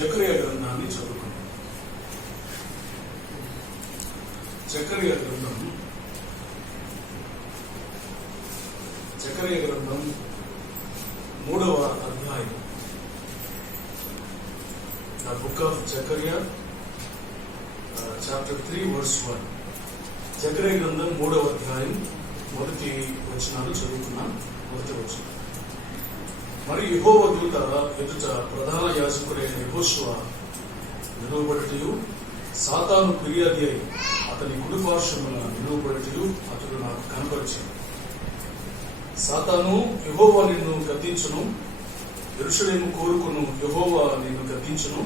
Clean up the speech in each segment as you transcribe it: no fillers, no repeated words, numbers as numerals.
జకర్యా గ్రంథాన్ని చదువుకున్నాం. జకర్యా గ్రంథం 3వ అధ్యాయం. The book of Zechariah, chapter 3, verse 1. జకర్యా గ్రంథం 3వ అధ్యాయం మొదటి వచనాలు చదువుకున్నాం. మొదటి వచనం: మరి యెహోవా దూత ఎదుట ప్రధాన యాజకుడైన యెహోషువ నిలువబడుటయు, సాతాను ఫిర్యాది అయి అతని కుడిపార్శ్వమున నిలువబడుటయు అతడు నాకు కనపరిచాడు. సాతాను, యెహోవా నిన్ను గద్దించును, యెరూషలేము కోరుకును, యెహోవా నిన్ను గద్దించును,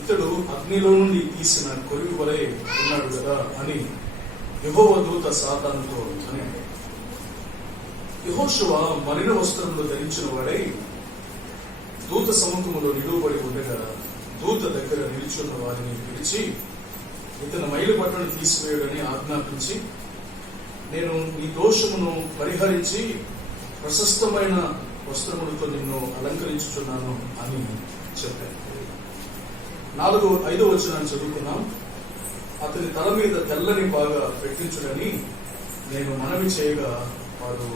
ఇతడు అగ్నిలో నుండి తీసిన కొరివి వలె ఉన్నాడు కదా అని యెహోవా దూత సాతానుతో అన్నాడు. యెహోషువ మలిన వస్త్రములు ధరించిన వాడై దూత సముఖములో నిలువబడి ఉండగా, దూత దగ్గర నిలుచున్న వారిని పిలిచి, ఇతని మైలు బట్టను తీసివేయడని ఆజ్ఞాపించి, నేను నీ దోషమును పరిహరించి ప్రశస్తమైన వస్త్రములతో నిన్ను అలంకరించుచున్నాను అని చెప్పాను. 4-5 వచనాన్ని చదువుకున్నాం. అతని తల మీద తెల్లని బాగా పెట్టించుడని నేను మనవి చేయగా, వాడు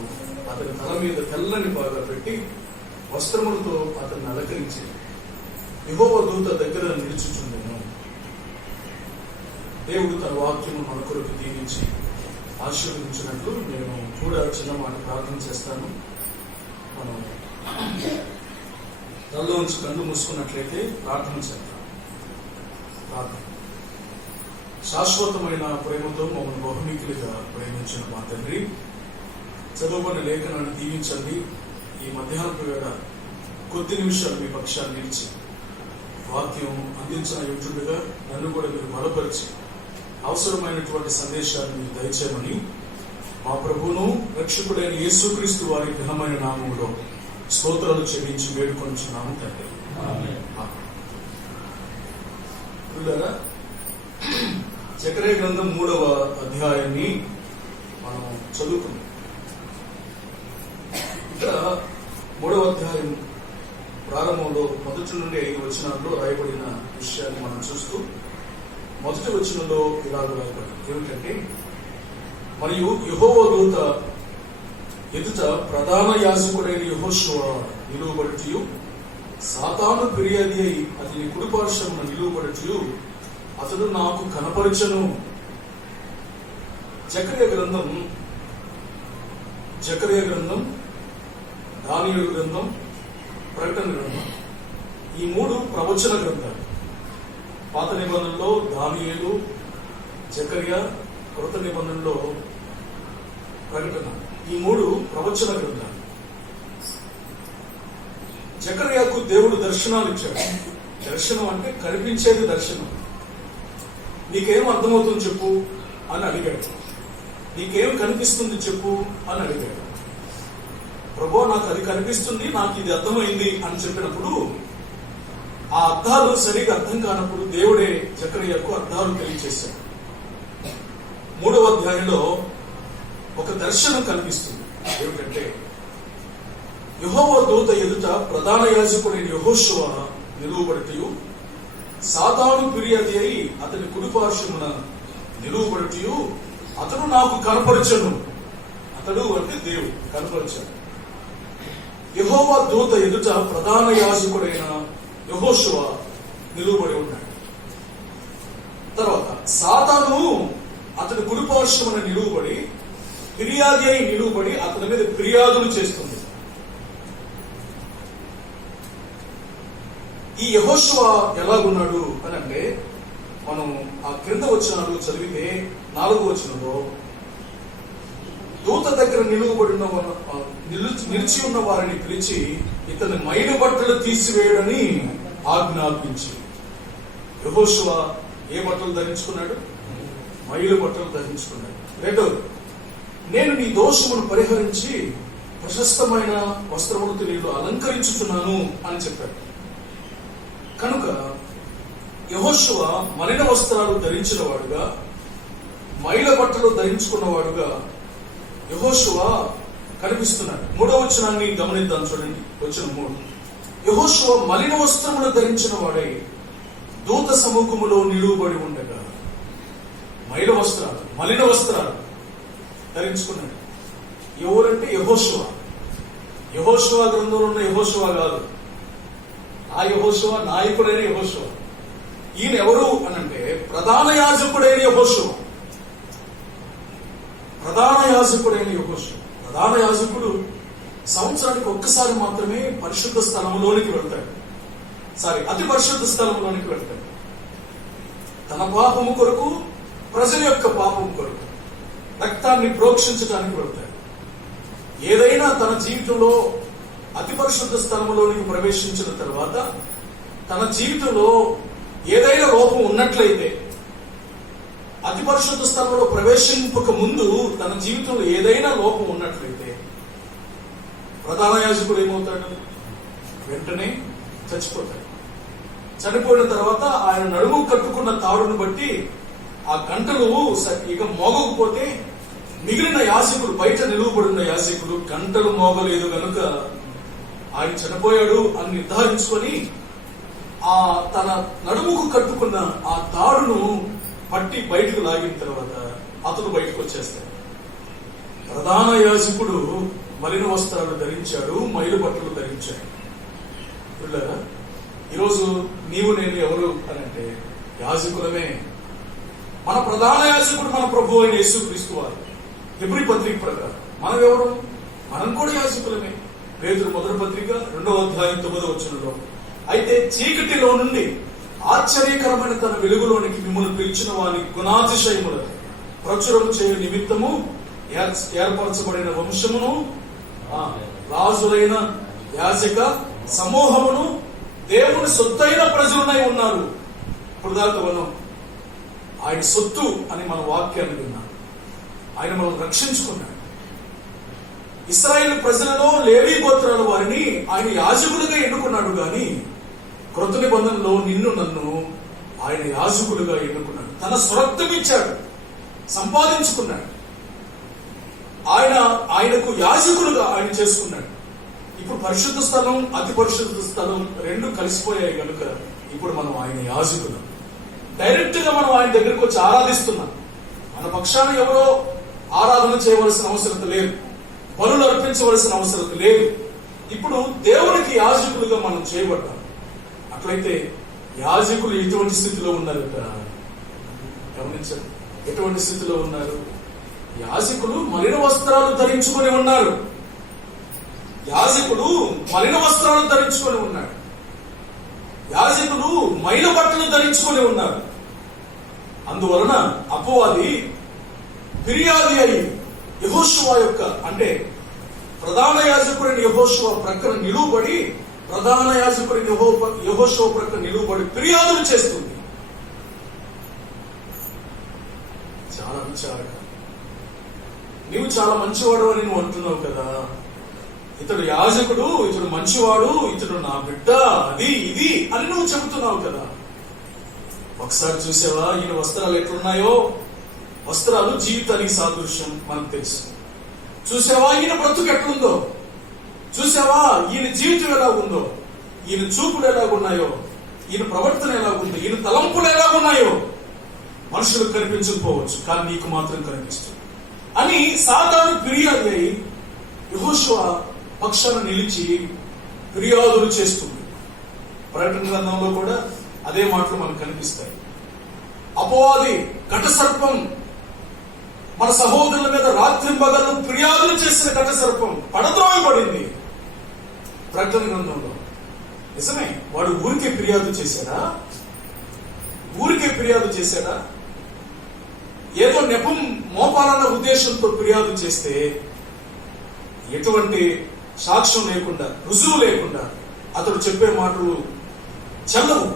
అతని తల మీద తెల్లని బాగా పెట్టి వస్త్రములతో అతన్ని అలంకరించి యెహోవా దూత దగ్గర నిలుచుచుండెను. దేవుడు తన వాక్యము మన కొరకు దీవించి ఆశీర్వదించినట్లు నేను కూడా చిన్న మాట ప్రార్థన చేస్తాను. మనం తలలోంచి కన్ను మూసుకున్నట్లయితే ప్రార్థన చేద్దాం. ప్రార్థన. శాశ్వతమైన ప్రేమతో మమ్మల్ని బహుమికులుగా ప్రేమించిన మా తండ్రి, చదువుకున్న లేఖనాన్ని దీవించండి. ఈ మధ్యాహ్నపు వేళ కొద్ది నిమిషాలు మీ పక్షాన్ని నిలిచి వాక్యం అందించిన యుక్తుడిగా నన్ను కూడా మీరు బలపరిచి అవసరమైనటువంటి సందేశాన్ని మీరు దయచేయమని మా ప్రభువును రక్షకుడైన యేసుక్రీస్తు వారి ఘనమైన నామములో స్తోత్రాలు చెల్లించి వేడుకొనుచున్నాము తండ్రి. పిల్లరా, జకర్యా గ్రంథం 3వ అధ్యాయాన్ని మనం చదువుకున్నాం. ఇక్కడ 3వ అధ్యాయం ప్రారంభంలో మొదటి నుండి 5 వచనాల్లో రాయబడిన విషయాన్ని మనం చూస్తూ, మొదటి వచనంలో ఇలాగ రాయబడింది ఏమిటంటే, మరియు యెహోవా దూత ఎదుట ప్రధాన యాజకుడైన యెహోషువ నిలువబడుటయు, సాతాను ఫిర్యాది అయి అతని కుడిపార్శ్వమున నిలువబడుటయు అతడు నాకు కనపరచను. జకర్యా గ్రంథం, దానియేలు గ్రంథం, ప్రకటన గ్రంథం, ఈ 3 ప్రవచన గ్రంథాలు. పాత నిబంధనలో దానియేలు, జకర్యా, కృత నిబంధనలో ప్రకటన. ఈ 3 ప్రవచన గ్రంథాలు. జకర్యాకు దేవుడు దర్శనాలు ఇచ్చాడు. దర్శనం అంటే కనిపించేది దర్శనం. నీకేం అర్థమవుతుంది చెప్పు అని అడిగాడు. నీకేం కనిపిస్తుంది చెప్పు అని అడిగాడు. ప్రభు, నాకు అది కనిపిస్తుంది, నాకు ఇది అర్థమైంది అని చెప్పినప్పుడు, ఆ అర్థాలు సరిగా అర్థం కానప్పుడు దేవుడే జకర్యాకు అర్థాలు తెలియచేశాడు. 3వ అధ్యాయంలో ఒక దర్శనం కనిపిస్తుంది. ఏమిటంటే, యెహోవా దూత ఎదుట ప్రధాన యాజకుడైన యెహోషువ నిలువబడుటయు, సాతాను ఫిర్యాది అయి అతని కుడిపార్శ్వమున నిలువబడుటయు అతడు నాకు కనపరచను. అతడు అంటే దేవుడు కనపరచాడు. యెహోవా దూత ఎదుట ప్రధాన యాజకుడైన యెహోషువ నిలువబడి ఉన్నాడు. తర్వాత సాతాను అతని కుడిపార్శ్వమున నిలువబడి ఫిర్యాది అయి నిలువబడి అతని మీద ఫిర్యాదులు చేస్తుంది. ఈ యెహోషువ ఎలాగున్నాడు అని అంటే, మనం ఆ క్రింద వచనాలు చదివితే 4వ వచనంలో, దూత దగ్గర నిలిచి ఉన్న వారిని పిలిచి ఇతని మైలు బట్టలు తీసివేయడని ఆజ్ఞాపించి. యెహోషువ ఏ బట్టలు ధరించుకున్నాడు? మైలు బట్టలు ధరించుకున్నాడు. 2, నేను నీ దోషమును పరిహరించి ప్రశస్తమైన వస్త్రములతో నేను అలంకరించుతున్నాను అని చెప్పాడు. కనుక యెహోషువ మలిన వస్త్రాలు ధరించిన వాడుగా, మైల బట్టలు ధరించుకున్నవాడుగా యెహోషువ కనిపిస్తున్నాడు. 3వ వచనాన్ని గమనిద్దాం. చూడండి, వచనం 3. యెహోషువ మలిన వస్త్రములు ధరించిన వాడై దూత సముఖములో నిలువబడి ఉండగా, మలిన వస్త్రాలు ధరించుకున్నాడు. ఎవరంటే యెహోషువ. యెహోషువ గ్రంథంలో ఉన్న యెహోషువ కాదు, ఆ యెహోషువ నాయకుడైన యెహోషువ. ఈయన ఎవరు అనంటే ప్రధాన యాజకుడైన యెహోషువ. ప్రధాన యాజకుడు సంవత్సరానికి ఒక్కసారి మాత్రమే పరిశుద్ధ స్థలంలోనికి వెళ్తాడు. అతి పరిశుద్ధ స్థలంలోనికి వెళ్తాడు. తన పాపము కొరకు, ప్రజల యొక్క పాపం కొరకు రక్తాన్ని ప్రోక్షించడానికి వెళ్తాడు. ఏదైనా తన జీవితంలో అతి పరిశుద్ధ స్థలంలోనికి ప్రవేశించిన తర్వాత తన జీవితంలో ఏదైనా లోపం ఉన్నట్లయితే, అతి పరిశుద్ధ స్థలంలో ప్రవేశింపక ముందు తన జీవితంలో ఏదైనా లోపం ఉన్నట్లయితే ప్రధాన యాజకుడు ఏమవుతాడు? వెంటనే చచ్చిపోతాడు. చనిపోయిన తర్వాత ఆయన నడుము కట్టుకున్న తాడును బట్టి ఆ గంటలు ఇక మోగకపోతే మిగిలిన యాజకుడు, బయట నిలువబడిన యాజకుడు గంటలు మోగలేదు కనుక ఆయన చనిపోయాడు అని నిర్ధారించుకొని తన నడుముకు కట్టుకున్న ఆ తాడును పట్టి బయటకు లాగిన తర్వాత అతడు బయటకు వచ్చేస్తాడు. ప్రధాన యాజకుడు మలిన వస్త్రాలు ధరించాడు, మైలు బట్టలు ధరించాడు. పిల్లరా, ఈరోజు నీవు నేను ఎవరు అని అంటే యాజకులమే. మన ప్రధాన యాజకుడు మన ప్రభు అయిన యేసుక్రీస్తు వారు. హెబ్రీ పత్రిక ప్రకారం మనం ఎవరు? మనం కూడా యాజకులమే. పేతురు మొదటి పత్రిక 2వ అధ్యాయం 9వ వచనంలో, అయితే చీకటిలో నుండి ఆశ్చర్యకరమైన తన వెలుగులోనికి మిమ్మల్ని పిలిచిన వారి గుణాతిశయములు ప్రచురం చేయు నిమిత్తము ఏర్పరచబడిన వంశమును, రాజులైన యాజక సమూహమును, దేవుని సొత్తైన ప్రజలునై ఉన్నారు. ఇప్పుడు దాకా మనం ఆయన సొత్తు అని మన వాక్యాన్ని విన్నాం. ఆయన మనం రక్షించుకున్నాడు. ఇశ్రాయేలు ప్రజలలో లేవీ గోత్రాల వారిని ఆయన యాజకులుగా ఎన్నుకున్నాడు. గాని క్రొత్త నిబంధనలో నిన్ను నన్ను ఆయన యాజకులుగా ఎన్నుకున్నాడు. తన స్వరక్తం ఇచ్చాడు, సంపాదించుకున్నాడు. ఆయనకు యాజకులుగా ఆయన చేసుకున్నాడు. ఇప్పుడు పరిశుద్ధ స్థలం, అతి పరిశుద్ధ స్థలం రెండు కలిసిపోయాయి కనుక ఇప్పుడు మనం ఆయన యాజకులు. డైరెక్ట్ గా మనం ఆయన దగ్గరికి వచ్చి ఆరాధిస్తున్నాం. మన పక్షాన ఎవరో ఆరాధన చేయవలసిన అవసరం లేదు, బలులు అర్పించవలసిన అవసరం లేదు. ఇప్పుడు దేవునికి యాజకులుగా మనం చేయబడ్డాం. అట్లయితే యాజకులు ఎటువంటి స్థితిలో ఉన్నారు? గమనించండి, ఎటువంటి స్థితిలో ఉన్నారు? యాజకులు మలిన వస్త్రాలు ధరించుకొని ఉన్నారు. యాజకుడు మలిన వస్త్రాలు ధరించుకొని ఉన్నాడు. యాజకులు మైల బట్టలు ధరించుకొని ఉన్నారు. అందువలన అపవాది ఫిర్యాది అయి యెహోషువ యొక్క, అంటే ప్రధాన యాజకుడిని యెహోషువ ప్రక్కన నిలువబడి, ప్రధాన యాజకుడిని యెహోషువ ప్రక్కన నిలువబడి ఫిర్యాదులు చేస్తుంది. చాలా విచారక. నీవు చాలా మంచివాడు అని నువ్వు అంటున్నావు కదా, ఇతడు యాజకుడు, ఇతడు మంచివాడు, ఇతడు నా బిడ్డ, అది ఇది అని నువ్వు చెబుతున్నావు కదా. ఒకసారి చూసావా ఈయన వస్త్రాలు ఎట్లున్నాయో? వస్త్రాలు జీవితానికి సాదృశ్యం, మనకు తెలుసు. చూసావా ఈయన బ్రతుకు ఎట్లుందో? చూసావా ఈయన జీవితం ఎలా ఉందో? ఈయన చూపులు ఎలాగున్నాయో? ఈయన ప్రవర్తన ఎలాగుందో? ఈయన తలంపులు ఎలాగున్నాయో? మనుషులకు కనిపించకపోవచ్చు, కానీ నీకు మాత్రం కనిపిస్తుంది అని సాతాను ఫిర్యాదు అయి యెహోషువ పక్షాన నిలిచి ఫిర్యాదులు చేస్తుంది. ప్రకటన గ్రంథంలో కూడా అదే మాటలు మనకు కనిపిస్తాయి. అపవాది ఘట సర్పం మన సహోదరుల మీద రాత్రింబగళ్ళు ఫిర్యాదులు చేసిన ఘట సర్పం పడద్రోయబడింది ప్రకటన గ్రంథంలో. నిజమే, వాడు ఊరికే ఫిర్యాదు చేశాడా? ఊరికే ఫిర్యాదు చేశాడా? ఏదో నెపం మోపాలన్న ఉద్దేశంతో ఫిర్యాదు చేస్తే ఎటువంటి సాక్ష్యం లేకుండా, రుజువు లేకుండా అతడు చెప్పే మాటలు చెల్లవు.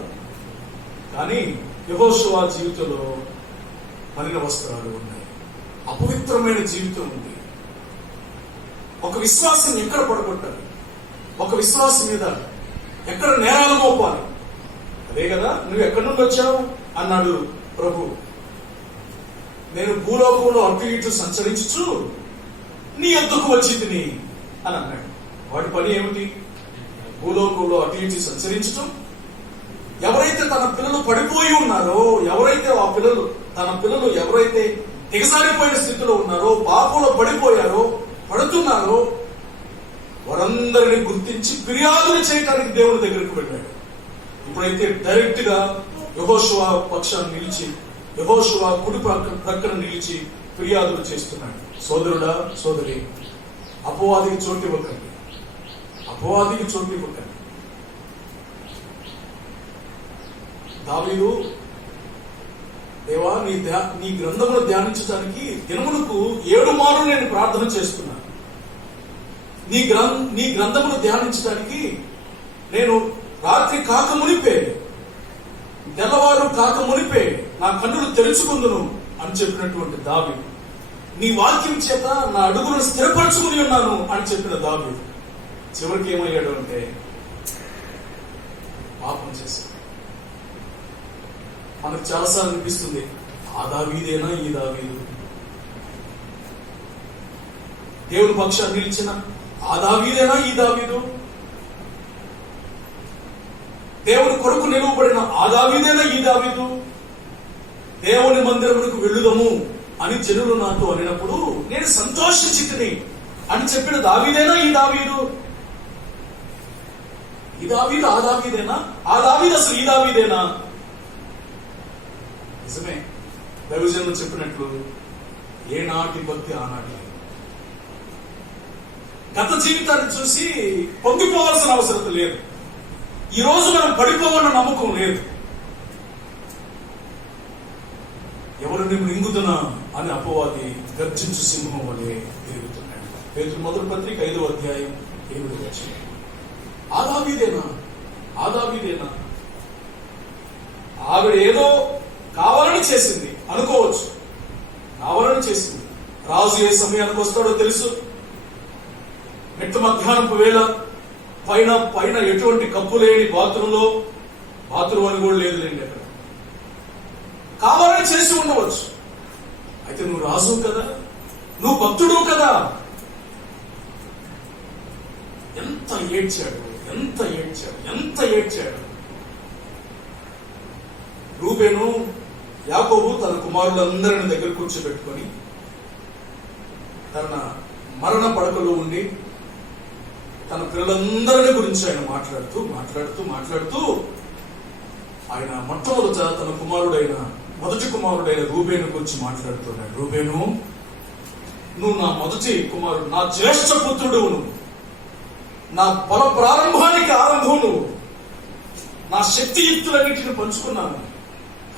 కానీ యెహోషువ జీవితంలో మలిన వస్త్రాలు ఉన్నాయి, అపవిత్రమైన జీవితం ఉంది. ఒక విశ్వాసం ఎక్కడ పడగొట్టాలి? ఒక విశ్వాసం మీద ఎక్కడ నేరాలు మోపాలి? అదే కదా, నువ్వు ఎక్కడి నుండి వచ్చావు అన్నాడు ప్రభు. నేను భూలోకంలో అటు ఇటు సంచరించుచు నీ యొద్దకు వచ్చి తిని అని అన్నాడు. వాడి పని ఏమిటి? భూలోకంలో అటు ఇటు సంచరించటం, ఎవరైతే తన పిల్లలు పడిపోయి ఉన్నారో, ఎవరైతే ఆ పిల్లలు తన పిల్లలు ఎవరైతే దిగజారిపోయిన స్థితిలో ఉన్నారో, పాపంలో పడిపోయారో, పడుతున్నారో, వారందరినీ గుర్తించి ఫిర్యాదులు చేయడానికి దేవుని దగ్గరికి వెళ్ళాడు. ఇప్పుడైతే డైరెక్ట్ గా యెహోషువ పక్షాన్ని నిలిచి, యెహోషువ కుడి ప్రక్కన నిలిచి ఫిర్యాదులు చేస్తున్నాడు. సోదరుడా, సోదరి, అపవాదికి చోటు ఇవ్వకండి, అపవాదికి చోటు ఇవ్వకండి. దావీదు, దేవా, నీ గ్రంథమును ధ్యానించడానికి దినములకు 7 మార్లు నేను ప్రార్థన చేస్తున్నాను. నీ గ్రంథమును ధ్యానించడానికి నేను రాత్రి కాక మునిపే, తెల్లవారు కాక మునిపే నా కన్నులు తెరుచుకుందును అని చెప్పినటువంటి దావీదు, నీ వాక్యం చేత నా అడుగును స్థిరపరచుకుని ఉన్నాను అని చెప్పిన దావీదు చివరికి ఏమయ్యాడు అంటే పాపం చేశాడు. మనకు చాలాసార్లు అనిపిస్తుంది, ఆ దావీదేనా ఈ దావీదు? దేవుని పక్షాన్ని నిలిచిన ఆ దావీదేనా ఈ దావీదు? దేవుని కొరకు నిలువబడిన ఆ దావీదేనా ఈ దావీదు? దేవుని మందిరమునకు వెళ్ళుదము అని జనులు నాతో అనినప్పుడు నేను సంతోషించితిని అని చెప్పిన దావీదేనా ఈ దావీదు? ఈ దావీదు ఆ దావీదేనా? ఆ దావీదు అసలు ఈ దావీదేనా? నిజమే, దైవజనులు చెప్పినట్లు ఏనాటి భక్తి ఆనాటి. గత జీవితాన్ని చూసి పొంగిపోవాల్సిన అవసరం లేదు. ఈ రోజు మనం పడిపోవన్న నమ్మకం లేదు. ఎవరిని మృంగుతున్నా అని అపవాది గర్జించు సింహం వలె తిరుగుతున్నాడు. పేతురు మొదటి పత్రిక 5వ అధ్యాయం 7వ వచనం. ఆ దావీదేనా? ఆ దావీదేనా? ఆవిడ ఏదో కావాలని చేసింది అనుకోవచ్చు, కావాలని చేసింది. రాజు ఏ సమయానికి వస్తాడో తెలుసు. మిట్ట మధ్యాహ్నపు వేళ పైన ఎటువంటి కప్పు లేని బాత్రూమ్ అని కూడా లేదులేండి అక్కడ. కావాలని చేసి ఉండవచ్చు. అయితే నువ్వు రాజు కదా, నువ్వు భక్తుడు కదా. ఎంత ఏడ్చాడు, ఎంత ఏడ్చాడు, ఎంత ఏడ్చాడు. రూబేను, యాకోబు తన కుమారులందరిని దగ్గర కూర్చోబెట్టుకొని తన మరణ పడకలో ఉండి తన పిల్లలందరిని గురించి ఆయన మాట్లాడుతూ ఆయన మొట్టమొదట తన మొదటి కుమారుడైన రూబేను గురించి మాట్లాడుతున్నాడు. రూబేను, నువ్వు నా మొదటి కుమారుడు, నా జ్యేష్ఠ పుత్రుడు, నువ్వు నా బల ప్రారంభానికి ఆరంభం, నువ్వు నా శక్తియుక్తులన్నింటిని పంచుకున్నాను.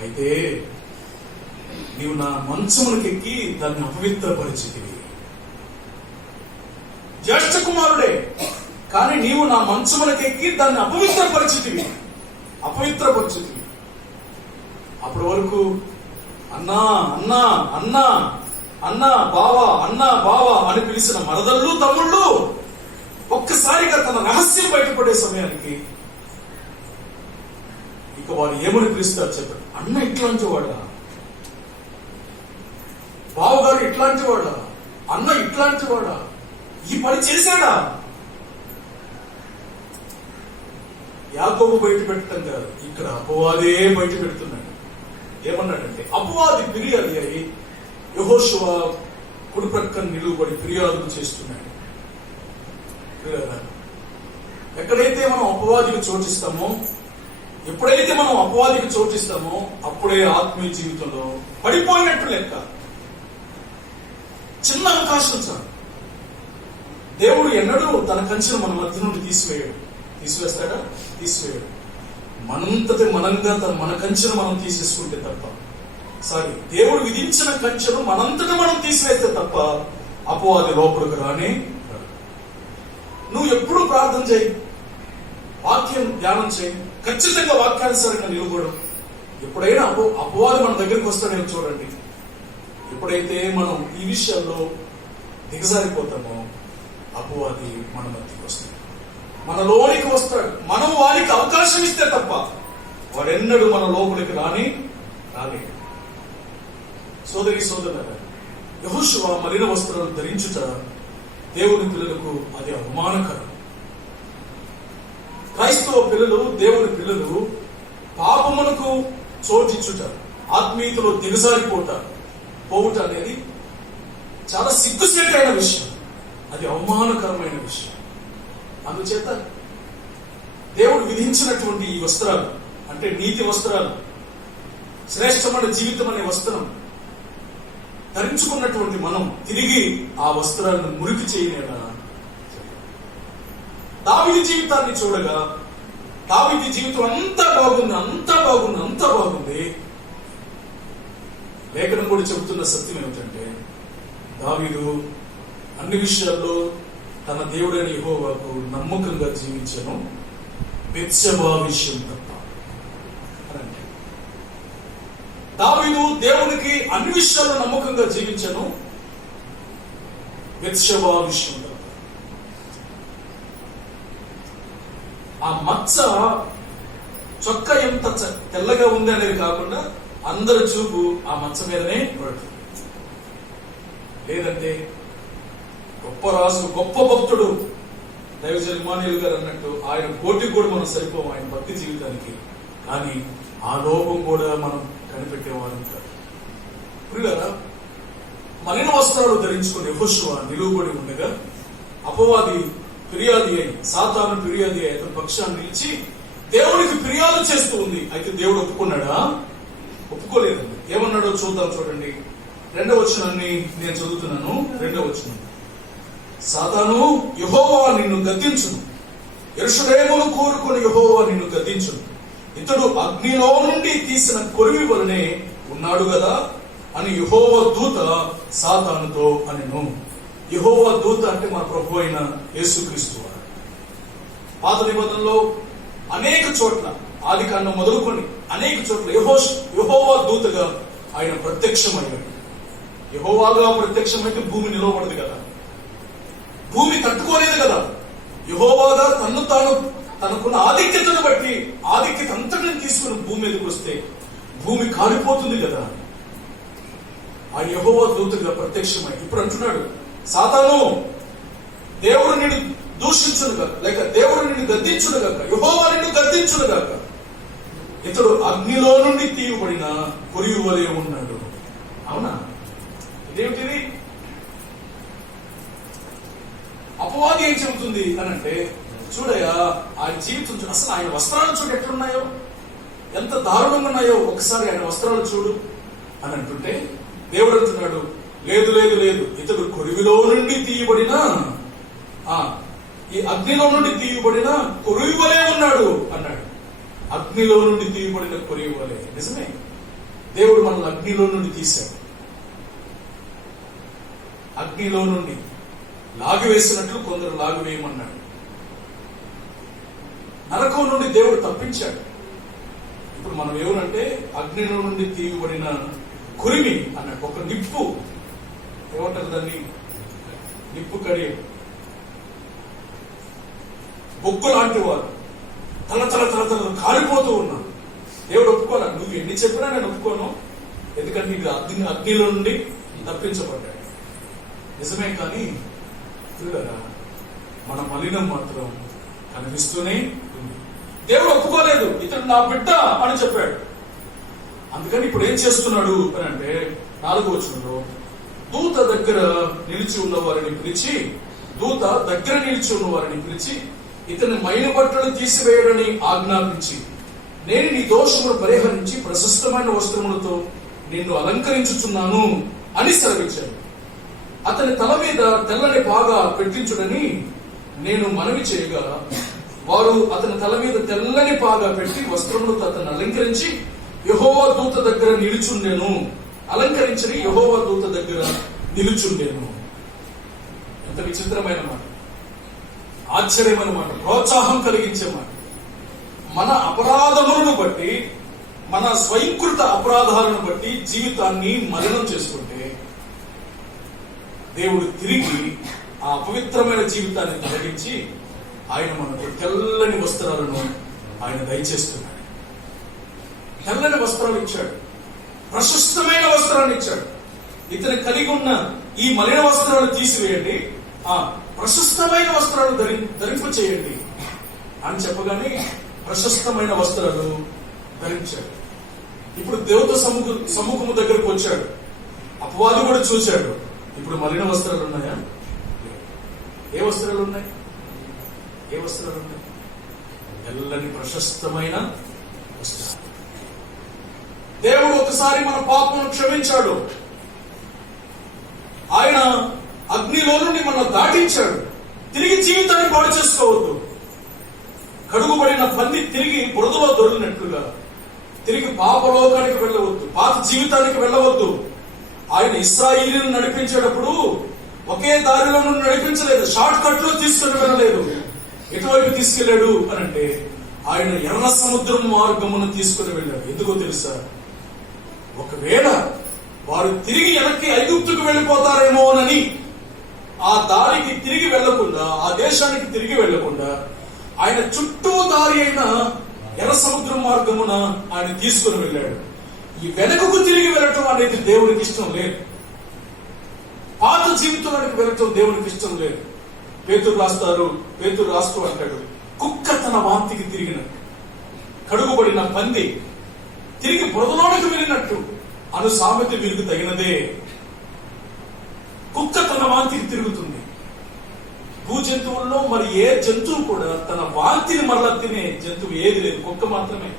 అయితే నీవు నా మంచమునకెక్కి దాన్ని అపవిత్రపరిచితివి. జ్యేష్ఠ కుమారుడే, కానీ నీవు నా మంచమునకెక్కి దాన్ని అపవిత్రపరిచితివి. అప్పటి వరకు అన్నా అన్నా అన్నా అన్నా బావా, అన్నా బావా అని పిలిచిన మరదళ్ళు తమ్ముళ్ళు ఒక్కసారిగా తన రహస్యం బయటపడే సమయానికి ఇక వారు ఏమని పిలుస్తారు చెప్పండి? అన్న ఇట్లాంటి వాడా? బావగారు ఇట్లాంటి వాడా? అన్న ఇట్లాంటి వాడా? ఈ పని చేశాడా? యాకోబు బయట పెట్టడం కాదు, ఇక్కడ అపవాదే బయట పెడుతున్నాడు. ఏమన్నాడంటే, అపవాది ఫిర్యాదు అయి యెహోషువ కుడి ప్రక్కన నిలువబడి ఫిర్యాదులు చేస్తున్నాడు. ఎక్కడైతే మనం అపవాదికి చోటిస్తామో, ఎప్పుడైతే మనం అపవాదికి చోటిస్తామో అప్పుడే ఆత్మీయ జీవితంలో పడిపోయినట్టు లెక్క. చిన్న అవకాశం చాలు. దేవుడు ఎన్నడూ తన కంచెను మన మధ్య నుండి తీసివేస్తాడా? తీసివేయడు. మనంతటి మనంగా మన కంచెను మనం తీసేసుకుంటే తప్ప, దేవుడు విధించిన కంచెను మనంతటి మనం తీసివేస్తే తప్ప అపవాది లోపలికి రానే. నువ్వు ఎప్పుడు ప్రార్థన చేయి, వాక్యం ధ్యానం చేయి, ఖచ్చితంగా వాక్యానుసారంగా నిలబడు. ఎప్పుడైనా అపవాది మన దగ్గరికి వస్తాడేమో చూడండి. ఎప్పుడైతే మనం ఈ విషయాల్లో దిగజారిపోతామో అపవాది మన మధ్యకి వస్తాడు, మనలోనికి వస్తాడు. మనం వారికి అవకాశం ఇస్తే తప్ప వాడెన్నడూ మన లోపలికి రాని. సోదరి సోదరులారా, యెహోషువ మలిన వస్త్రాలు ధరించుట దేవుని పిల్లలకు అది అవమానకరం. క్రైస్తవ పిల్లలు, దేవుని పిల్లలు పాపమునకు చోటిచ్చుట, ఆత్మీయతలో పోవుట అనేది చాలా సిగ్గుసేటైన విషయం. అది అవమానకరమైన విషయం. అందుచేత దేవుడు విధించినటువంటి ఈ వస్త్రాలు, అంటే నీతి వస్త్రాలు, శ్రేష్టమైన జీవితం అనే వస్త్రం ధరించుకున్నటువంటి మనం తిరిగి ఆ వస్త్రాలను మురికి చేయలేదా? దావీదు జీవితాన్ని చూడగా దావీదు జీవితం అంతా బాగుంది. లేఖనం కూడా చెబుతున్న సత్యం ఏమిటంటే, దావీదు అన్ని విషయాల్లో తన దేవుడైన యెహోవాకు నమ్మకంగా జీవించను, బెత్షెబా విషయం తప్ప. దావీదు దేవునికి అన్ని విషయాల్లో నమ్మకంగా జీవించను, బెత్షెబా విషయం తప్ప. ఆ మచ్చ చొక్క ఎంత తెల్లగా ఉంది అనేది కాకుండా అందరి చూపు ఆ మచ్చ మీదనే పడుతుంది. లేదంటే గొప్ప రాజు, గొప్ప భక్తుడు దైవజన్ ఇమ్మానుయేల్ గారు అన్నట్టు ఆయన కోటికి కూడా మనం సరిపోము ఆయన భక్తి జీవితానికి. కానీ ఆ లోపం కూడా మనం కనిపెట్టేవారు కాదు. ప్రియులారా, మలిన వస్త్రాలు ధరించుకుని యెహోషువ నిలువబడి ఉండగా అపవాది ఫిర్యాది అయి, సాతాను ఫిర్యాది అయి అతని పక్షాన్ని నిలిచి దేవునికి ఫిర్యాదు చేస్తూ ఉంది. అయితే దేవుడు ఒప్పుకున్నాడా? ఒప్పుకోలేదండి. ఏమన్నాడో చూద్దాం, చూడండి. 2వ వచనాన్ని నేను చదువుతున్నాను. 2వ వచనం, సాతాను, యెహోవా నిన్ను గద్దించును, యెరూషలేమును కోరుకుని యెహోవా నిన్ను గద్దించును, ఇతడు అగ్నిలో నుండి తీసిన కొరివి వలనే ఉన్నాడు కదా అని యెహోవా దూత సాతానుతో అనెను. యెహోవా దూత అంటే మన ప్రభు అయిన యేసుక్రీస్తు వారు. పాత నిబంధనలో అనేక చోట్ల, ఆదికాండం మొదలుకొని అనేక చోట్ల యెహోవా దూతగా ఆయన ప్రత్యక్షమయ్యాడు. యెహోవాగా ప్రత్యక్షమైతే భూమి నిలవబడదు కదా, భూమి తట్టుకోలేదు కదా. యెహోవాగా తనకున్న ఆధిక్యతను బట్టి ఆధిక్యత అంతటిని తీసుకుని భూమి మీదకి వస్తే భూమి కాలిపోతుంది కదా. ఆ యెహోవా దూతగా ప్రత్యక్షమై ఇప్పుడు అంటున్నాడు, సాతాను, దేవుడు నిన్ను దూషించునుగాక, లేక దేవుడు నిన్ను గద్దించునుగాక, యెహోవా నిన్ను గద్దించునుగాక, ఇతడు అగ్నిలో నుండి తీయబడిన కొరివి వలె ఉన్నాడు. అవునా? ఇదేమిటిది? అపవాది ఏం చెబుతుంది అనంటే, చూడయా ఆయన జీవితం, అసలు ఆయన వస్త్రాలు చూడు ఎట్లున్నాయో, ఎంత దారుణంగా ఉన్నాయో, ఒకసారి ఆయన వస్త్రాలు చూడు అని అంటుంటే దేవుడు అంటున్నాడు, లేదు లేదు లేదు, ఇతడు కొరివిలో నుండి తీయబడిన, ఈ అగ్నిలో నుండి తీయబడిన కొరివి వలె ఉన్నాడు అన్నాడు. అగ్నిలో నుండి తీయబడిన కొరివి వలె. నిజమే, దేవుడు మనల్ని అగ్నిలో నుండి తీశాడు. అగ్నిలో నుండి లాగివేసినట్లు కొందరు లాగివేయమన్నాడు. నరకం నుండి దేవుడు తప్పించాడు. ఇప్పుడు మనం ఎవరంటే అగ్నిలో నుండి తీయబడిన కొరివి అన్నాడు. ఒక నిప్పు, ఏమంటారు దాన్ని, నిప్పు కడియం, బొగ్గు లాంటి వారు తల తల తల తల కాలిపోతూ ఉన్నాను. దేవుడు ఒప్పుకోలే. నువ్వు ఎన్ని చెప్పినా నేను ఒప్పుకోను, ఎందుకంటే నీకు అగ్నిలో నుండి తప్పించబడ్డాడు. నిజమే, కానీ చూడరా, మన మలినం మాత్రం కనిపిస్తూనే ఉంది. దేవుడు ఒప్పుకోలేదు, ఇతడు నా బిడ్డ అని చెప్పాడు. అందుకని ఇప్పుడు ఏం చేస్తున్నాడు అని అంటే 4వ వచనంలో, దూత దగ్గర నిలిచి ఉన్న వారిని పిలిచి ఇతని మైలు బట్టలు తీసివేయడని ఆజ్ఞాపించి, నేను నీ దోషమును పరిహరించి ప్రశస్తమైన వస్త్రములతో నిన్ను అలంకరించుచున్నాను అని సెలవిచ్చాడు. అతని తల మీద తెల్లని పాగా పెట్టించుడని నేను మనవి చేయగా, వారు అతని తల మీద తెల్లని పాగా పెట్టి వస్త్రములతో అతన్ని అలంకరించి యెహోవా దూత దగ్గర నిలుచుండెను. అలంకరించని యెహోవా దూత దగ్గర నిలుచుండెను. ఎంత విచిత్రమైన మాట, ఆశ్చర్యమైన మాట, ప్రోత్సాహం కలిగించే మాట. మన అపరాధములను బట్టి, మన స్వయంకృత అపరాధాలను బట్టి జీవితాన్ని మలినం చేసుకుంటే దేవుడు తిరిగి ఆ అపవిత్రమైన జీవితాన్ని తొలగించి ఆయన మనకు తెల్లని వస్త్రాలను ఆయన దయచేస్తున్నాడు. తెల్లని వస్త్రాలు ఇచ్చాడు, ప్రశస్తమైన వస్త్రాన్ని ఇచ్చాడు. ఇతను కలిగి ఉన్న ఈ మలిన వస్త్రాలు తీసివేయండి, ప్రశస్తమైన వస్త్రాలు ధరింప చేయండి అని చెప్పగానే ప్రశస్తమైన వస్త్రాలు ధరించాడు. ఇప్పుడు దేవత సముఖము దగ్గరకు వచ్చాడు. అపవాది కూడా చూశాడు. ఇప్పుడు మలిన వస్త్రాలు ఉన్నాయా? ఏ వస్త్రాలు ఉన్నాయి? ఏ వస్త్రాలు ఉన్నాయి? తెల్లని ప్రశస్తమైన వస్త్రాలు. దేవుడు ఒకసారి మన పాపను క్షమించాడు. ఆయన అగ్నిలో నుండి మనం దాటించాడు. తిరిగి జీవితాన్ని పాడు చేసుకోవద్దు. కడుగుబడిన పంది తిరిగి బురదలో దొరికినట్లుగా తిరిగి పాపలోకానికి వెళ్ళవద్దు, పాత జీవితానికి వెళ్ళవద్దు. ఆయన ఇశ్రాయేలును నడిపించేటప్పుడు ఒకే దారిలో నుండి నడిపించలేదు, షార్ట్ కట్ లో తీసుకుని వెళ్ళలేదు. ఎటువైపు తీసుకెళ్లాడు అనంటే ఆయన ఎర్ర సముద్రం మార్గమును తీసుకుని వెళ్ళాడు. ఎందుకో తెలుసా? ఒకవేళ వారు తిరిగి వెనక్కి ఐగుప్తుకు వెళ్ళిపోతారేమోనని ఆ దారికి తిరిగి వెళ్లకుండా, ఆ దేశానికి తిరిగి వెళ్లకుండా ఆయన చుట్టూ దారి అయిన ఎర్ర సముద్రం మార్గమున ఆయన తీసుకుని వెళ్ళాడు. ఈ వెనకకు తిరిగి వెళ్ళటం అనేది దేవునికి ఇష్టం లేదు. పాత జీవితానికి వెళ్ళటం దేవునికి ఇష్టం లేదు. పేతురు రాస్తూ అంటాడు, కుక్క తన వాంతికి తిరిగినట్టు, కడుగుబడిన పంది తిరిగి బురదలోనికి వెళ్ళినట్టు అను సామెత వీరికి తగినదే. కుక్క తన వాంతికి తిరుగుతుంది. భూ జంతువుల్లో మరి ఏ జంతువు కూడా తన వాంతిని మరలా తినే జంతువు ఏది లేదు, కుక్క మాత్రమే.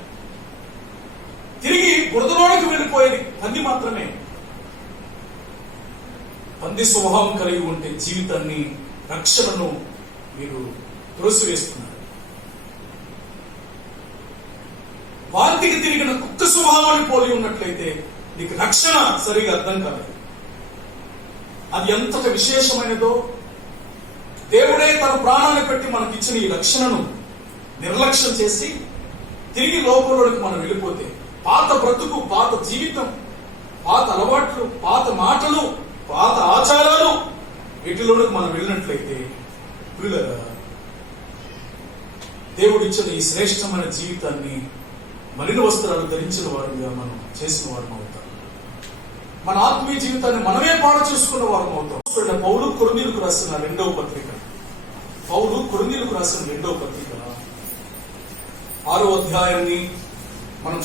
తిరిగి బురదలోకి వెళ్ళిపోయేది పంది మాత్రమే. పంది స్వభావం కలిగి ఉంటే జీవితాన్ని, రక్షణను మీరు త్రోసివేస్తున్నారు. వాంతికి తిరిగిన కుక్క స్వభావాన్ని పోలి ఉన్నట్లయితే నీకు రక్షణ సరిగా అర్థం కాదు. అది ఎంతటి విశేషమైనదో, దేవుడే తన ప్రాణాన్ని పెట్టి మనకిచ్చిన ఈ రక్షణను నిర్లక్ష్యం చేసి తిరిగి లోపంలోకి మనం వెళ్ళిపోతే, పాత బ్రతుకు, పాత జీవితం, పాత అలవాట్లు, పాత మాటలు, పాత ఆచారాలు, వీటిలోకి మనం వెళ్ళినట్లయితే పిల్లరా, దేవుడు ఇచ్చిన ఈ శ్రేష్టమైన జీవితాన్ని మలిన వస్త్రాలు ధరించిన వారుగా మనం చేసిన వారం అవుతాం. మన ఆత్మీయ జీవితాన్ని మనమే పాడు చేసుకున్న వారం అవుతాం. పౌలు కొరింథీయులకు రాసిన రెండవ పత్రిక 6వ అధ్యాయాన్ని మనం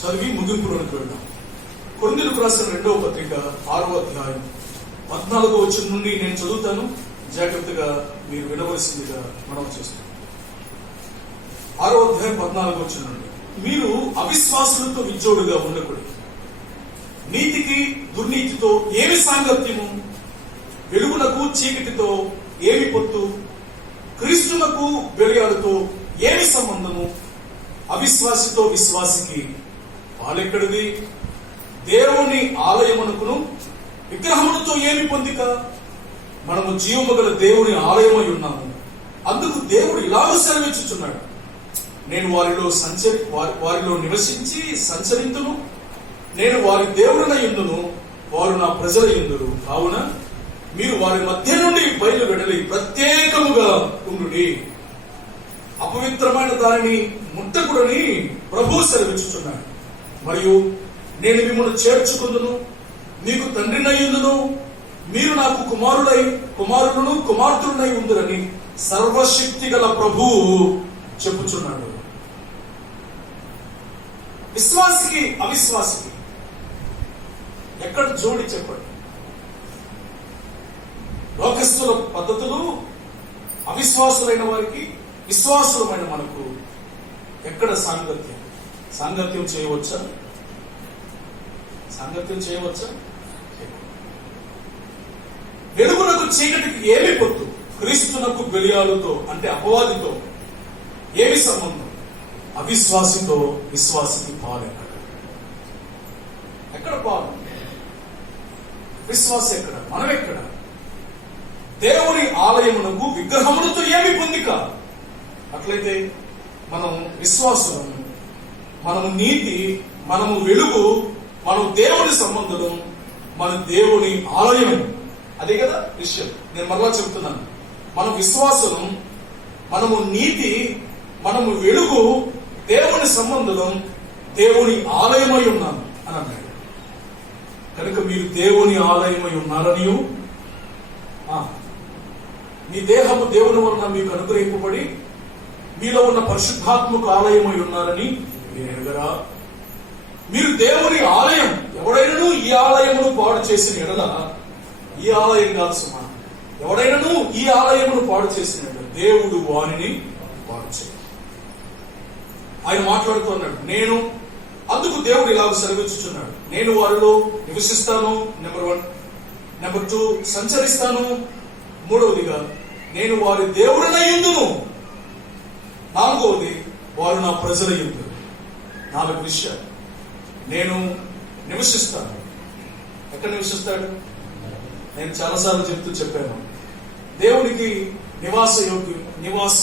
చదివి ముగింపులోకి వెళ్దాం. కొరింథీయులకు రాసిన 2వ పత్రిక 6వ అధ్యాయం 14వ వచనం నుండి నేను చదువుతాను. జాగ్రత్తగా మీరు వినవలసిందిగా మనం చేస్తాం. 6వ అధ్యాయం 14వ వచనం నుండి, మీరు అవిశ్వాసులతో విజ్జోడుగా ఉండకూడదు. నీతికి దుర్నీతితో ఏమి సాంగత్యము? వెలుగునకు చీకటితో ఏమి పొత్తు? క్రీస్తునకు బెలియాలతో ఏమి సంబంధము? అవిశ్వాసితో విశ్వాసికి పాలెక్కడిది? దేవుని ఆలయమునకును విగ్రహములతో ఏమి పొందిక? మనము జీవము గల దేవుని ఆలయమై ఉన్నాము. అందుకు దేవుడు ఇలాగ సెలవిచ్చుచున్నాడు, నేను వారిలో నివసించి సంచరింతును, నేను వారి దేవుడిన యందును, వారు నా ప్రజల యందును. కావున మీరు వారి మధ్య నుండి బయలు వెడలి ప్రత్యేకముగా ఉండుడి. అపవిత్రమైన దానిని ముట్టకుడని ప్రభువు సెలవిచ్చుచున్నాడు. మరియు నేను మిమ్మల్ని చేర్చుకుందును, మీకు తండ్రినయ్యుందును, మీరు నాకు కుమారులను కుమార్తెలునై ఉందురని సర్వశక్తి గల ప్రభువు చెప్పుచున్నాడు. విశ్వాసికి అవిశ్వాసికి ఎక్కడ జోడి చెప్పండి? లోకస్తుల పద్ధతులు అవిశ్వాసులైన వారికి, విశ్వాసులమైన మనకు ఎక్కడ సాంగత్యం చేయవచ్చా? వెలుగునకు చీకటికి ఏమి పొత్తు? క్రీస్తునకు బెలియాలతో అంటే అపవాదితో ఏమి సంబంధం? అవిశ్వాసితో విశ్వాసికి పాలు ఎక్కడ పాలు? విశ్వాసం ఎక్కడ? మనం ఎక్కడ? దేవుని ఆలయమునకు విగ్రహములతో ఏమి పొందిక? అట్లయితే మనం విశ్వాసం, మనము నీతి, మనము వెలుగు, మనం దేవుని సంబంధం, మన దేవుని ఆలయం. అదే కదా విషయం. నేను మరలా చెప్తున్నాను, మన విశ్వాసం, మనము నీతి, మనము వెలుగు, దేవుని సంబంధం, దేవుని ఆలయమై ఉన్నాను అని అన్నాడు. కనుక మీరు దేవుని ఆలయమై ఉన్నారని, మీ దేహము దేవుని వలన మీకు అనుగ్రహింపబడి మీలో ఉన్న పరిశుద్ధాత్మకు ఆలయమై ఉన్నారని మీరు ఎరుగరా? మీరు దేవుని ఆలయం. ఎవడైనను ఈ ఆలయమును పాడు చేసిన ఎడల, ఈ ఆలయం కాదు సుమా, ఎవడైనను ఈ ఆలయమును పాడు చేసిన ఎడల దేవుడు వానిని పాడు చేయ. ఆయన మాట్లాడుతున్నాడు. అందుకు దేవుడు ఇలాగ సెలవిచ్చుచున్నాడు, నేను వారిలో నివసిస్తాను. నెంబర్ 1. నెంబర్ 2, సంచరిస్తాను. మూడవదిగా, నేను వారి దేవుడనై యుందును. నాలుగవది, వారు నా ప్రజలై యుందురు. 4 విషయాలు. నేను నివసిస్తాను. ఎక్కడ నివసిస్తాడు? నేను చాలాసార్లు చెప్పాను, దేవునికి నివాసం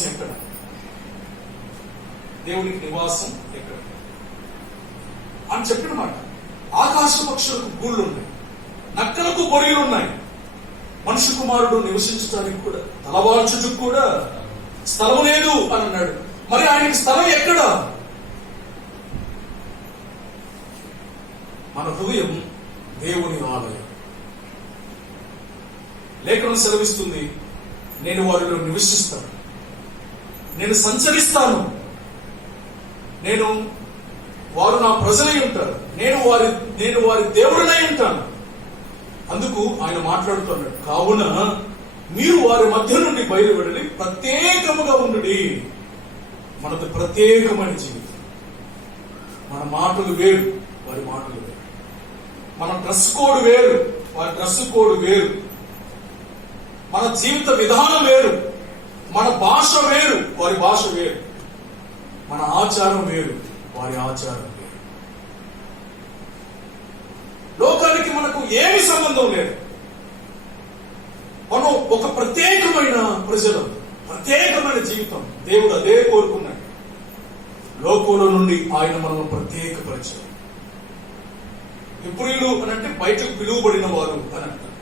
ఎక్కడ? దేవునికి నివాసం ఎక్కడ అని చెప్పిన మాట. ఆకాశ పక్షులకు గూళ్ళు ఉన్నాయి, నక్కలకు బొరియలు ఉన్నాయి. మనుష్య కుమారుడు నివసించడానికి కూడా, తలవాల్చుటకు కూడా స్థలం లేదు అని అన్నాడు. మరి ఆయనకి స్థలం ఎక్కడ? మన హృదయం దేవుని ఆలయం. లేఖనం సెలవిస్తుంది, నేను వారిలో నివసిస్తాను, నేను సంచరిస్తాను, వారు నా ప్రజలై ఉంటారు, నేను వారి దేవుడినై ఉంటాను. అందుకు ఆయన మాట్లాడుతున్నాడు, కావున మీరు వారి మధ్య నుండి బయలువెడలి ప్రత్యేకముగా ఉండుడి. మనది ప్రత్యేకమైన జీవితం. మన మాటలు వేరు, వారి మాటలు వేరు. మన డ్రెస్ కోడ్ వేరు, వారి డ్రెస్ కోడ్ వేరు. మన జీవిత విధానం వేరు, మన భాష వేరు, వారి భాష వేరు. మన ఆచారం వేరు, వారి ఆచారం వేరు. లోకానికి మనకు ఏమి సంబంధం లేదు. మనం ఒక ప్రత్యేకమైన ప్రజలు, ప్రత్యేకమైన జీవితం. దేవుడు అదే కోరుకున్నాడు. లోకంలో నుండి ఆయన మనల్ని ప్రత్యేకపరిచాడు. హెబ్రీయులు అని అంటే బయటకు పిలువబడిన వారు అని అంటారు.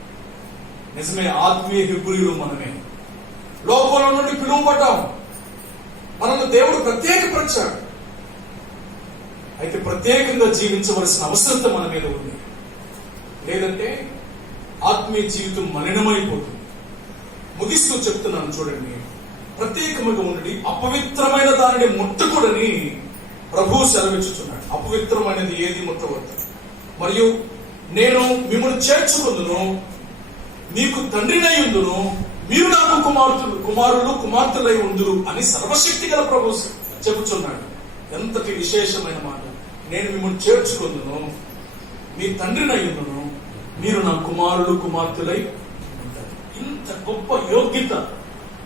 నిజమే, ఆత్మీయ హెబ్రీయులు మనమే. లోకంలో నుండి పిలువబడ్డాం. మనల్ని దేవుడు ప్రత్యేకపరిచాడు. అయితే ప్రత్యేకంగా జీవించవలసిన అవసరత మన మీద ఉంది. లేదంటే ఆత్మీయ జీవితం మలినమైపోతుంది. ముగిస్తూ చెప్తున్నాను చూడండి, ప్రత్యేకముగా ఉండి అపవిత్రమైన దానిని ముట్టకూడని ప్రభువు సెలవిచ్చుచున్నాడు. అపవిత్రమైనది ఏది ముట్టవద్దు. మరియు నేను మిమ్మల్ని చేర్చుకుందును, మీకు తండ్రినై ఉందును, మీరు నాకు కుమారులు కుమార్తెలై ఉందురు అని సర్వశక్తి గల ప్రభువు చెబుతున్నాడు. ఎంతటి విశేషమైన మాట. నేను మిమ్మల్ని చేర్చుకుందును, మీ తండ్రినై ఉందును, మీరు నా కుమారులు కుమార్తెలై ఉంటారు. ఇంత గొప్ప యోగ్యత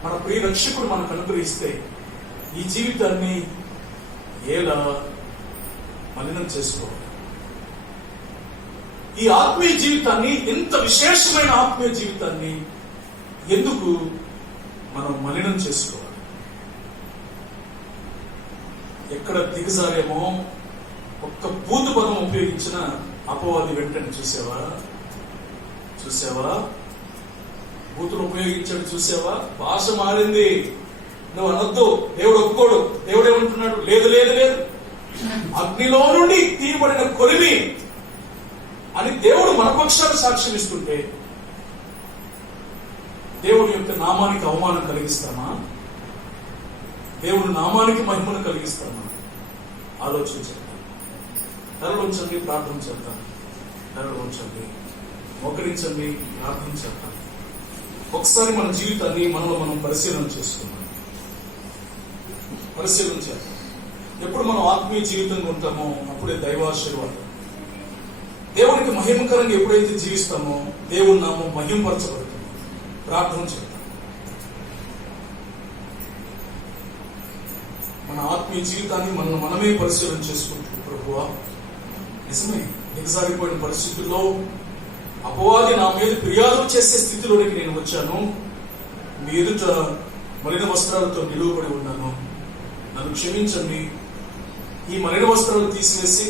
మన ప్రియ రక్షకుడు మనకు అనుగ్రహిస్తే ఈ జీవితాన్ని ఎలా మలినం చేసుకోవాలి? ఈ ఆత్మీయ జీవితాన్ని, ఇంత విశేషమైన ఆత్మీయ జీవితాన్ని ఎందుకు మనం మలినం చేసుకోవాలి? ఎక్కడ దిగజారేమో ఒక్క బూతు పదం ఉపయోగించిన అపవాది వెంటనే చూసావా? బూతులు ఉపయోగించాడు, చూసావా? భాష మారింది. నువ్వు అనొద్దు, దేవుడు ఒప్పుకోడు. దేవుడు ఏమంటున్నాడు? లేదు లేదు లేదు, అగ్నిలో నుండి తీయబడిన కొలిమి అని దేవుడు మన పక్షాన్ని సాక్ష్యం ఇస్తుంటే దేవుని యొక్క నామానికి అవమానం కలిగిస్తామా? దేవుని నామానికి మహిమను కలిగిస్తామా? ఆలోచించండి. తరలించండి, ప్రార్థన చేద్దాం. తరలించండి, మోకరించండి, ప్రార్థన చేద్దాం. ఒకసారి మన జీవితాన్ని మనం పరిశీలన చేసుకుందాం. పరిశీలన చేద్దాం. ఎప్పుడు మనం ఆత్మీయ జీవితంగా ఉంటామో అప్పుడే దైవాశీర్వాదం. దేవునికి మహిమకరంగా ఎప్పుడైతే జీవిస్తామో దేవుని నామం మహింపరచబడుతుంది. ప్రార్థన చేద్దాం. మన ఆత్మీయ జీవితాన్ని మనమే పరిశీలన చేసుకుంటాం. ప్రభువా, నిజమే, దిగజారిపోయిన పరిస్థితుల్లో అపవాది నా మీద ఫిర్యాదు చేసే స్థితిలోనికి నేను వచ్చాను. మీ ఎదుట మలిన వస్త్రాలతో నిలువబడి ఉన్నాను. నన్ను క్షమించండి. ఈ మలిన వస్త్రాలు తీసివేసి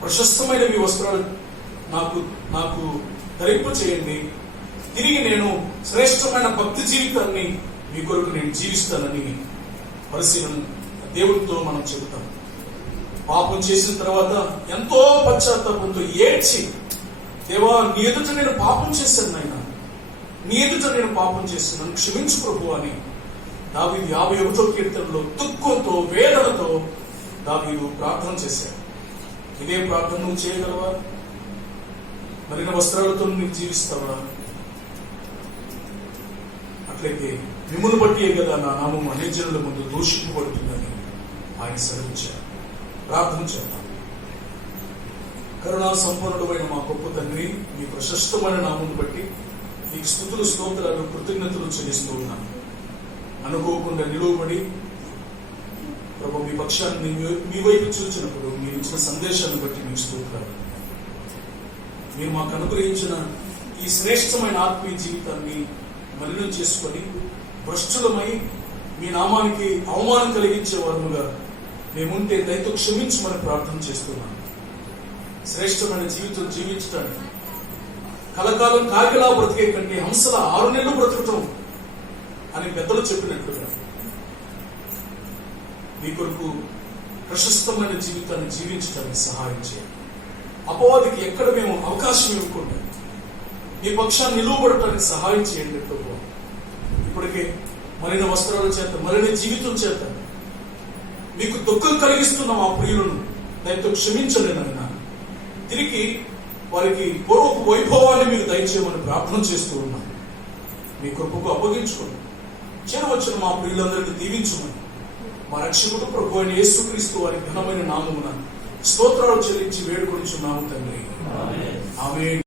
ప్రశస్తమైన మీ వస్త్రాలు నాకు ధరింప చేయండి. తిరిగి నేను శ్రేష్టమైన భక్తి జీవితాన్ని మీ కొరకు నేను జీవిస్తానని పరిశీలన దేవుడితో మనం చెబుతాం. పాపం చేసిన తర్వాత ఎంతో పశ్చాత్తాపంతో ఏడ్చి, దేవా, నీ ఎదుట నేను పాపం చేశాను నాయన, నీ ఎదుట నేను పాపం చేస్తున్నాను, క్షమించు ప్రభు అని దావీదు 51వ కీర్తనలో దుఃఖంతో వేదనతో దావీదు ప్రార్థన చేశాడు. ఇదే ప్రార్థన నువ్వు చేయగలవా? మరిన వస్త్రాలతో నువ్వు జీవిస్తావా? అట్లయితే మిమ్మును బట్టియే కదా నా నామం అన్యజనుల ముందు దూషింపబడుతుందని ఆయన సెలవించారు. ప్రార్థన చేద్దాం. కరుణా సంపన్నుడైన మా గొప్ప తండ్రి, మీ ప్రశస్తమైన నామమును బట్టి మీకు స్తుతులు, స్తోత్రాలు, కృతజ్ఞతలు చెల్లిస్తూ ఉన్నాను. అనుకోకుండా నిలువబడి ప్రభు మీ పక్షాన్ని మీ వైపు చూచినప్పుడు మీరు ఇచ్చిన సందేశాన్ని బట్టి మీకు స్తోత్రాలు. మీరు మాకు అనుగ్రహించిన ఈ శ్రేష్టమైన ఆత్మీయ జీవితాన్ని మలినం చేసుకొని భ్రష్టులమై మీ నామానికి అవమానం కలిగించే వారుగా మేముంటే దయతో క్షమించమని ప్రార్థన చేస్తున్నాను. శ్రేష్టమైన జీవితం జీవించడానికి కలకాలం కాగిలా బ్రతికే కంటే హంసల 6 నెలలు బ్రతకటం అని పెద్దలు చెప్పినట్లుగా మీ కొరకు ప్రశస్తమైన జీవితాన్ని జీవించడానికి సహాయం చేయండి. అపవాదికి ఎక్కడ మేము అవకాశం ఇవ్వకుండా మీ పక్షాన్ని నిలువబడటానికి సహాయం చేయండి ప్రభు. ఇప్పటికే మరిన వస్త్రాల చేత, మరిన జీవితం చేత మీకు దుఃఖం కలిగిస్తున్న మా ప్రియులను దయతో క్షమించండి నాయన. తిరిగి వారికి పూర్వపు వైభవాన్ని మీరు దయచేయమని ప్రార్థన చేస్తూ ఉన్నాను. మీ కృపకు అప్పగించుకోండి. చేరవచ్చిన మా ప్రియులందరికీ దీవించమని మా రక్షకుడు ప్రభు అయిన యేసుక్రీస్తు వారి ఘనమైన నామమున స్తోత్రాలు చెల్లించి వేడుకొనిచున్నాము తండ్రి. ఆమేన్.